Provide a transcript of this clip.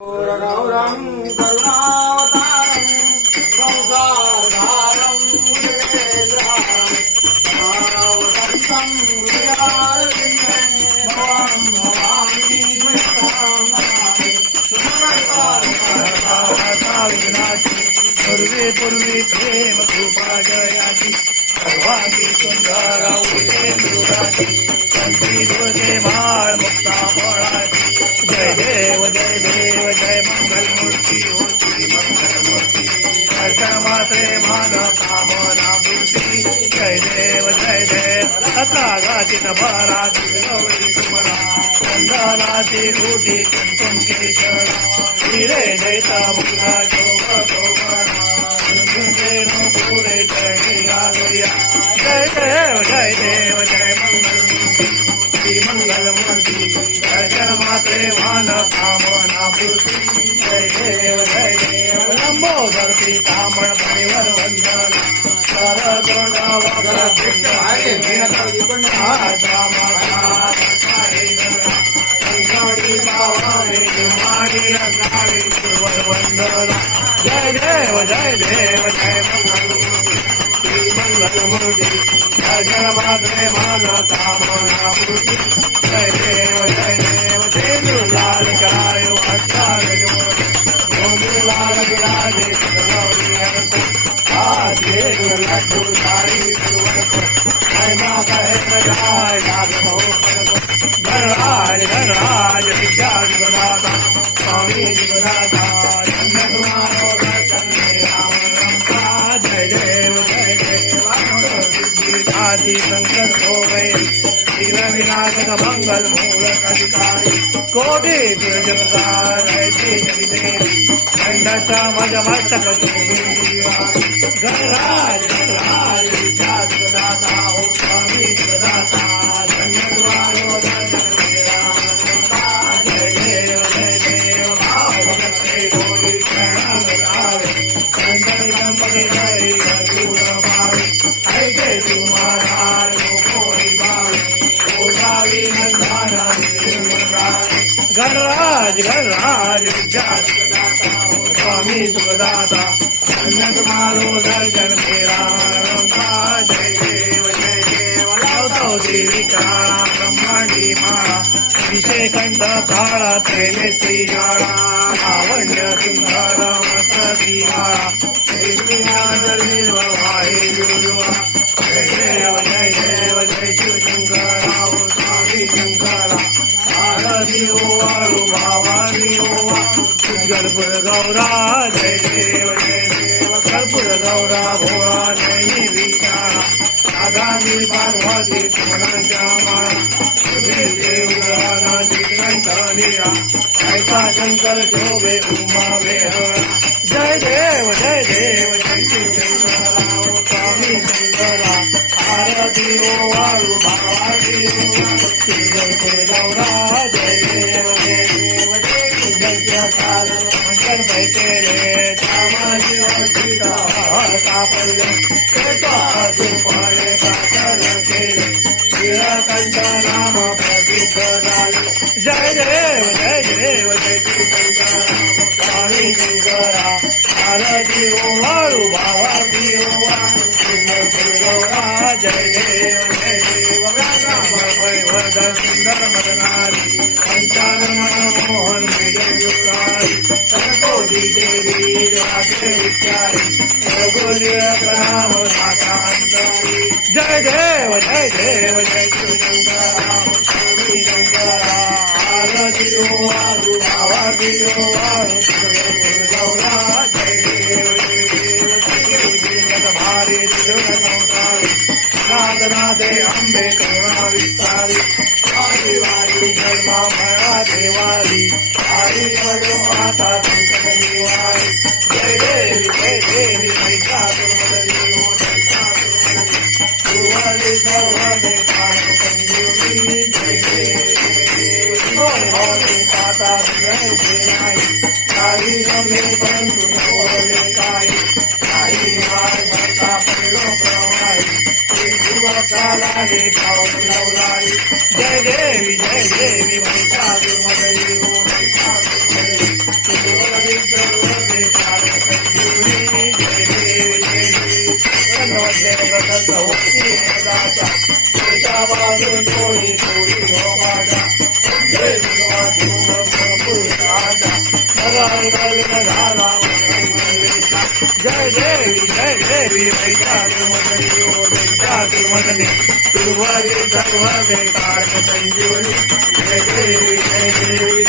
गौरं करुणावतारं संसारधारं मुनिवेन्द्रहारं हृदयारविन्दं भवां भवामि पूर्वे पूर्वी प्रेम कृपा जयाची सर्वांगी सुंदर उदयेंद्रुराची संती दुर्गे माळ मुक्ता फळाची जय देव जय मंगल मूर्ती होती मंगल मूर्ती दर्शन मात्रे मान कामना मूर्ती जय देव आता गाचित भाराची गौरी तुम्हाला चंदनाची रुटी कुंकुम केशरा हिरे जैता मुला पूरे जय देव जय मंगल मूर्ति दर्शन मात्रे मान कामना पूर्ति जय देव लंबोदर पीतामण परिवर वंदन कर दोंडा वक्र जय देव जय मंगल मूर्ति दर्शन मात्रे मान कामना पूर्ति जय देव तेंदु लाल करायो अष्टार लाल विराजे गौरी हरतो आजे लड्डू सारी जय माता जय नागो गणराज विद्या जगदाता स्वामी जगदाता जन्म तुम्हारो दर्शन राम जय देव आदि शंकर हो गए शील विनाशक मंगल मूलक अधिकारी कोटि जगदार ऐसी जगदेवी खंडचा मज मस्तक गणराज विद्या जगदाता हो स्वामी जगदाता धन्य द्वारो दर्शन जय देव भाव भगते गोरी शरण कंदर गणपति हरि दूर पावे ऐसे तुम्हारा कोई बावे ओढ़ावी नंदाना गणराज विद्या सुखदाता स्वामी सुखदाता धन्य तुम्हारो दर्शन मेरा जय देव लावतो देवी काळा ब्रह्मांडी माळा विषय कंठ काळा त्रैनेत्री जाळा लावण्य सुंदर मस्तकी माळा निर्वाहे दुर्वा जय देव शिवशंकराव स्वामी शंकरा आरती ओवाळू भावानी ओवा कर्पूर गौरा जय देव कर्पूर गौरा भोळा जय विचारा आगामी पार्वती पुनर्जा माळा देवरा ऐसा शंकर शोभे उमा वेहळ जय देव शिवशंकराव स्वामी शंकरा आरती ओवाळू भावानी कर्पूर गौरा जय देव शंकर बैठे रे रामाजी सीता सापडले पाडे पाचन केले शिरकंठ नाम प्रसिद्ध झाले जय देव शिवशंकरा स्वामी शंकरा आरती ओवाळू भावाती ओवाळू गौरा जय देव वैवर्धन सुंदर मदनारी पंचानन मोहन विजयुकारी कोटी देवी राधे विचारी रघुवीर माता अंतरी जय देव शिवशंकरा स्वामी शंकरा आरती ओवाळू भावाती ओवाळू गौरा जय देव भारी संसारी नादनादे अंबे करुणा विस्तारी वारी वारी जन्मा भरा देवारी हरी भजो माता संकट निवारी जय देवी मैका दुर्मदरी हो सुवरे सर्वदे काल संजीवनी जय देवी माता जय देवाई काही रमे परंतु नवले काही मार भरता पडलो प्रवाही जय देवी मैका दुर्मदरी हो अनंत होती दाता देशापासून थोडी थोडी हो माझा जय विश्वा पुरुषाचा नगर झाला जय देवी वैशाली मदनी तुर्वरे सर्व बेकार संजीवनी जय देवी